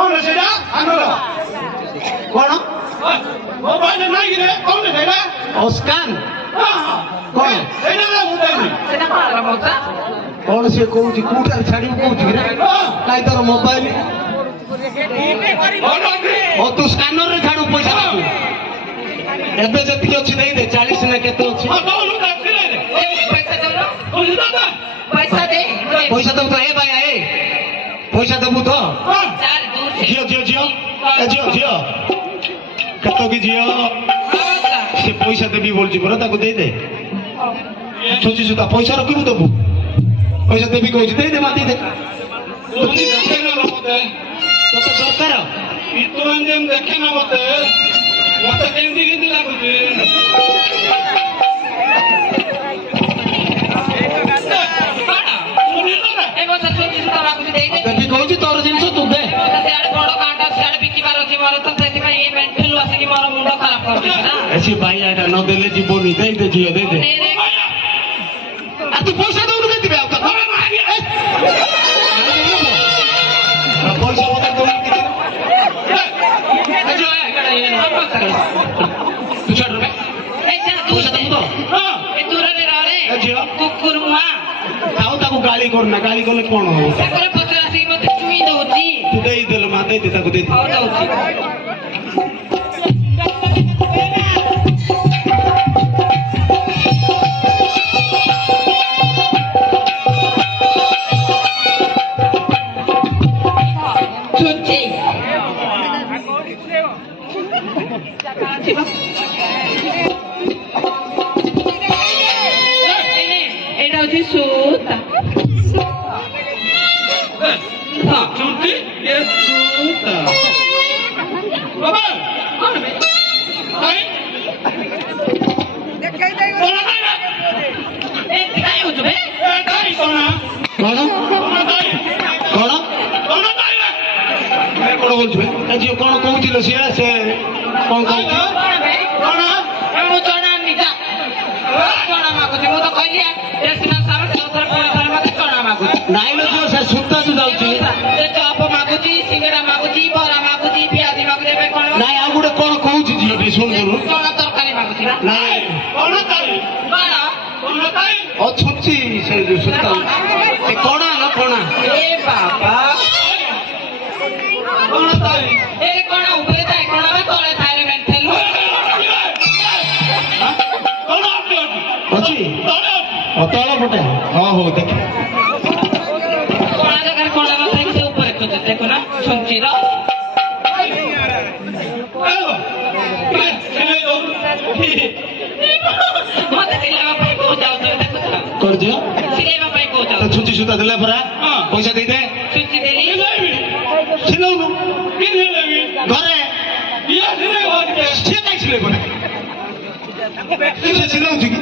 कौन है सेटा आनोरा कौन मोबाइल नहीं रे कौन है सेटा स्कैन कौन सेटा ना मोबाइल ସେଟା କଣ ମଉସା कौन से कोउची कोठा छाडी कोउची रे काई तर मोबाइल ओ तू स्कैनर रे छाडू पैसा एबे जति अछि नहीं दे 40 ना केते अछि पैसा दे पैसा दबु तो ए भाई ए पैसा दबु तो चार दूर से जियो जियो जियो ए जियो जियो कतो की जियो से पैसा देबी बोलची पर ताको दे दे सोची सुता पैसा रखिबु दबु पैसा देबी कहू दे दे माती दे तुमनी देखे ना मते तो दरकार इतो अंजम देखे ना मते मते केंदी केंदी लागुची ଏ ବର୍ଷ ଛୁଟି ସୁତା ମାଗୁଛି ଦେଇ ଦେ ଦେବୀ କହୁଛି ତୋର ଜିନିଷ ତୁ ଦେ ସିଆଡେ ବଡ କାଣ୍ଟା ସିଆଡେ ବିକିବାର ଅଛି ମୋର ତ ସେଥିପାଇଁ ଏ ମେଣ୍ଟାଲ ଆସିକି ମୋର ମୁଣ୍ଡ ଖରାପ କରୁଛି ନା ऐसी भाई आटा न देले जीवनी दे दे जियो दे दे आ तू पैसा दउनु के दिबे पैसा मत दउनु के तू छोड़ रे ए जा दूर पैसा दउ तो ए दूर रे रे ए जियो कुकुर मुआ ताऊ ताको गाली करना गाली करले कोन हो ତାପରେ ପଛରେ ଆସିକି ମତେ ଚୁଇଁ ଦଉଛି तू दे देले मा दे दे ताको दे दे ହଉ ଦଉଛି ଛୁଞ୍ଚି ଏଇଟା ହଉଛି ସୂତା ହଁ चुटी ये सूता बाबा କଣ ବେ नहीं बोला नहीं ଏମିତି କାଇଁ ହଉଛୁ ବେ नहीं कोना कोन कोना नहीं कोन कोना नहीं ए कोन बोलछु ए जियो कोन कहउथिलो से कोन कहउथि କଣ ବେ कोना ମୁଁ ଚଣା ନିଜା ଚଣା ମାଗୁଛି ମୁଁ ତ କହିଲି ଦେଶୀ ସାର ଚଉଥର ପନ୍ଦର ମତେ ଚଣା ମାଗୁଛି ନାଇलो जियो से सुत्ता तू जाउची ସେ ଚପ ମାଗୁଛି ସିଙ୍ଗଡ଼ା ମାଗୁଛି ବରା ମାଗୁଛି ପିଆଜି ମାଗୁଛି ଏବେ କଣ ନାଇଁ ଆଉ ଗୋଟେ କଣ କହୁଛି ଝିଅ ଟିକେ ଶୁଣ କରୁ ଚଣା ତରକାରୀ ମାଗୁଛି ନା ନାଇଁ कोना नहीं କଣ कोना नहीं ଅଛନ୍ତି ସେ ଯୋଉ ସୁତା ଏ କଣା ନା କଣା ଏ ବାବା कोना नहीं ଏ କଣ ଉପରେ ଥାଏ କଣ ବା ତଳେ ଥାଏ ରେ ମେଣ୍ଟେଲୁ कोना आपने ଅଛି तोड़े ତଳ ପଟେ ହଁ ହଉ ଦେଖ କଣ ଜାଗାରେ କଣ ବା ଥାଏ ସେ ଉପରେ ଖୋଜେ ଦେଖ ନା ଛୁଞ୍ଚିର ମତେ ସିଲେଇବା ପାଇଁ କହୁ ଯାଉଛ ଦେଖୁଛ କରିଦିଅ ସିଲେଇବା ପାଇଁ କହୁ ତ ଯାଉଛ ଛୁଞ୍ଚି ସୁତା ଦେଲା ପରା ହଁ। ପଇସା ଦେଇଦେ ଛୁଞ୍ଚି ଦେଲି ସିଲଉନୁ ଘରେ ସିଏ କାଇଁ ସିଲେଇ ପରା ସିଏ ସିଲଉଛି କି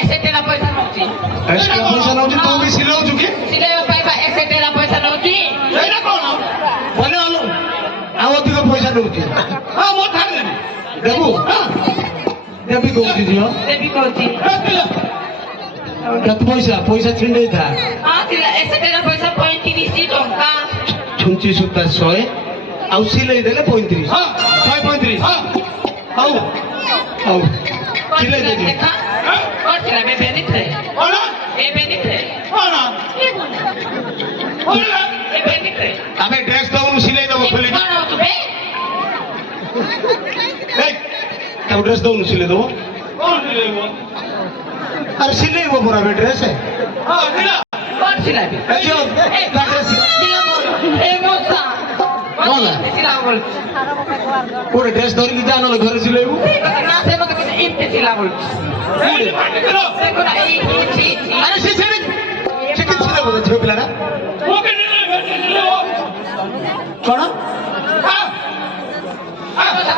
ଏସେ ଟେଲା ପଇସା ନଉଛି ଏକ୍ସଟ୍ରା ପଇସା ନଉଛି ତୁ ବି ସିଲଉଛୁ କି ସିଲେଇବା ପାଇଁ ବା ଏସେ ଟେଲା ପଇସା ନଉଛି ଏଇଟା କଣ ବୋଲେ ଆଉ ଅଧିକ ପଇସା ନଉଛି ହଁ ମୋ ଠାରୁ ଦେବି ଦେବୁ ଦେବି କହୁଛି ଝିଅ ଦେବି କହୁଛି କେତେ ପଇସା ପଇସା ଛିଣ୍ଡେଇଥା ହଁ ଥିଲା ଏସେ ଟେଲା ପଇସା 35 ଟଙ୍କା ଛୁଞ୍ଚି ସୁତା 100 ଆଉ ସିଲେଇ ଦେଲେ 35 ହଁ 135 ହଁ ହଉ ହଉ ସିଲେଇ ଦେବି ଦେଖା କରିଥିଲା ବେବେ ନିtre କଣ ଏବେ ନିtre କଣ କଣ ଏବେ ନିtre ଆମେ ଡ୍ରେସ୍ ଦଉନୁ ସିଲେଇ ଦବ ଖୋଲି କଣ ହଉଛୁ ବେ ତାକୁ ଡ୍ରେସ୍ ଦଉନୁ ସିଲେଇ ଦବ କଣ ସିଲେଇବ ଆରେ ସିଲେଇବ ପରା ବେ ଡ୍ରେସ୍ ହଁ ଥିଲା କଣ ସିଲାବି ଏ ଝିଅ ତା ଡ୍ରେସ୍ ଏ ମୋସା କଣ ସିଲା ବୋଲ ଗୋଟେ ଡ୍ରେସ୍ ଧରିକି ଯା ନହେଲେ ଘରେ ସିଲେଇବୁ ନା ସେ ମତେ କିଛି ଇମ୍ପେ ସିଲା ବୋଲ ଏଇଠି ପାଟି କର ଦେଖ ନା ଏଇ ଆରେ ସେ କିଛି ସିଲେଇବ ଝିଅ ପିଲାଟା ମୋ କେତେ ସିଲେଇବ କଣ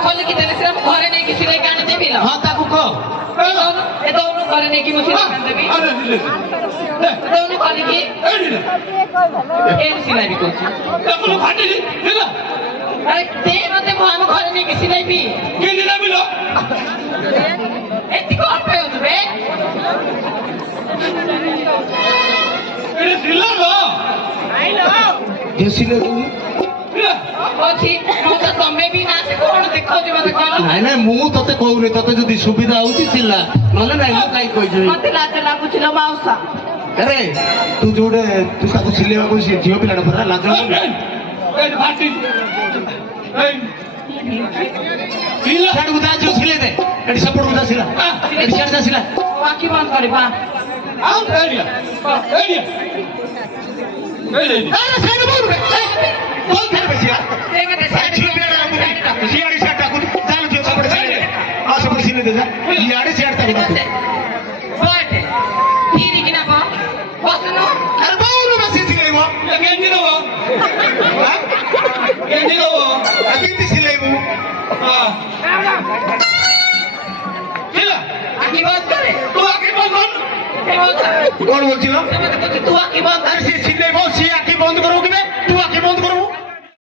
ଖୋଲିକି ଦେଲେ ସିନା ମୁଁ ଘରେ ନେଇକି ସିଲେଇକି ଆଣି ଦେବି ନା ହଁ ତାକୁ କହ ଏ ଦଉନୁ ଘରେ ନେଇକି ମୁଁ ସିଲେଇକି ଆଣି ଦେବି ଆରେ ସିଲେଇ ଦଉନୁ ଖୋଲିକି ଏଇଠି ଏଠି ସିଲାଇ ବି କରୁଛି ଦେଖୁନୁ ଫାଟିଛି ହେଲା ଆରେ ଦେ ମତେ ମୁଁ ଆମ ଘରେ ନେଇକି ସିଲେଇବି କେମିତି ନେବିଲ ଏତିକି ଅଳ୍ପ ହେଉଛି ବେ এটা সিলা গো যে সিলে দেবু ଅଛି ମୁଁ ତ ତମେ ବି ନା ସେ କଣ ଦେଖାଉଛି ମତେ କହିଲ ନାଇଁ ନାଇଁ ମୁଁ ତତେ କହୁନି ତତେ ଯଦି ସୁବିଧା ହଉଛି ସିଲା ନହେଲେ ନାଇଁ ମୁଁ କାହିଁ କହିଛି ମତେ ଲାଜ ଲାଗୁଛି ଲୋ ମାଉସା ଆରେ ତୁ ଯୋଉଟେ ତୁ ତାକୁ ସିଲେଇବାକୁ ସେ ଝିଅ ପିଲାଟା ପରା ଲାଜ এই ফাটি এই সিলা ସିଆଡେ ବୁଧା ଝିଅ ସିଲେଇ ଦେ ଏଠି ସେପଟ ବୁଧା ସିଲା ଏଠି ସିଆଡେ ଯା ସିଲା ବାକି ବନ୍ଦ କରିବା আউ এরিয়া এরিয়া এই ଆରେ ସାଇଡ ବୋଲ ବୋଲ ଫେର ବସିଆ ଦେଖେ ଝିଅ ପିଲାଟା ସିଆଡେ ସିଆଡେ ତାକୁ ଚାଲ ଝିଅ ସେପଟେ ସିଲେଇ ଦେ ଆଉ ସେପଟେ ସିଲେଇ ଦେ ଯା ଇଆଡେ ସିଆଡେ ତାକୁ ଡାକୁ ବଟ ଠିରିକିନା କହ ବସୁନୁ ଆରେ ବୋଲ ବସି ସିଲେଇବ গেঞ্জি দেবো গেঞ্জি দেবো ଆଉ କେମିତି ସିଲେଇବୁ হ্যাঁ সিলা ଆଖି ବନ୍ଦ କରେ তো আগে বন্ধন ସେ ବନ୍ଦ କଣ ବଲছিল ସେ ମତେ କହୁଛି ତୁ ଆଖି ବନ୍ଦ ଆରେ ସିଏ ସିଲେଇବ ସିଏ ଆଖି ବନ୍ଦ କରିବ କେବେ ତୁ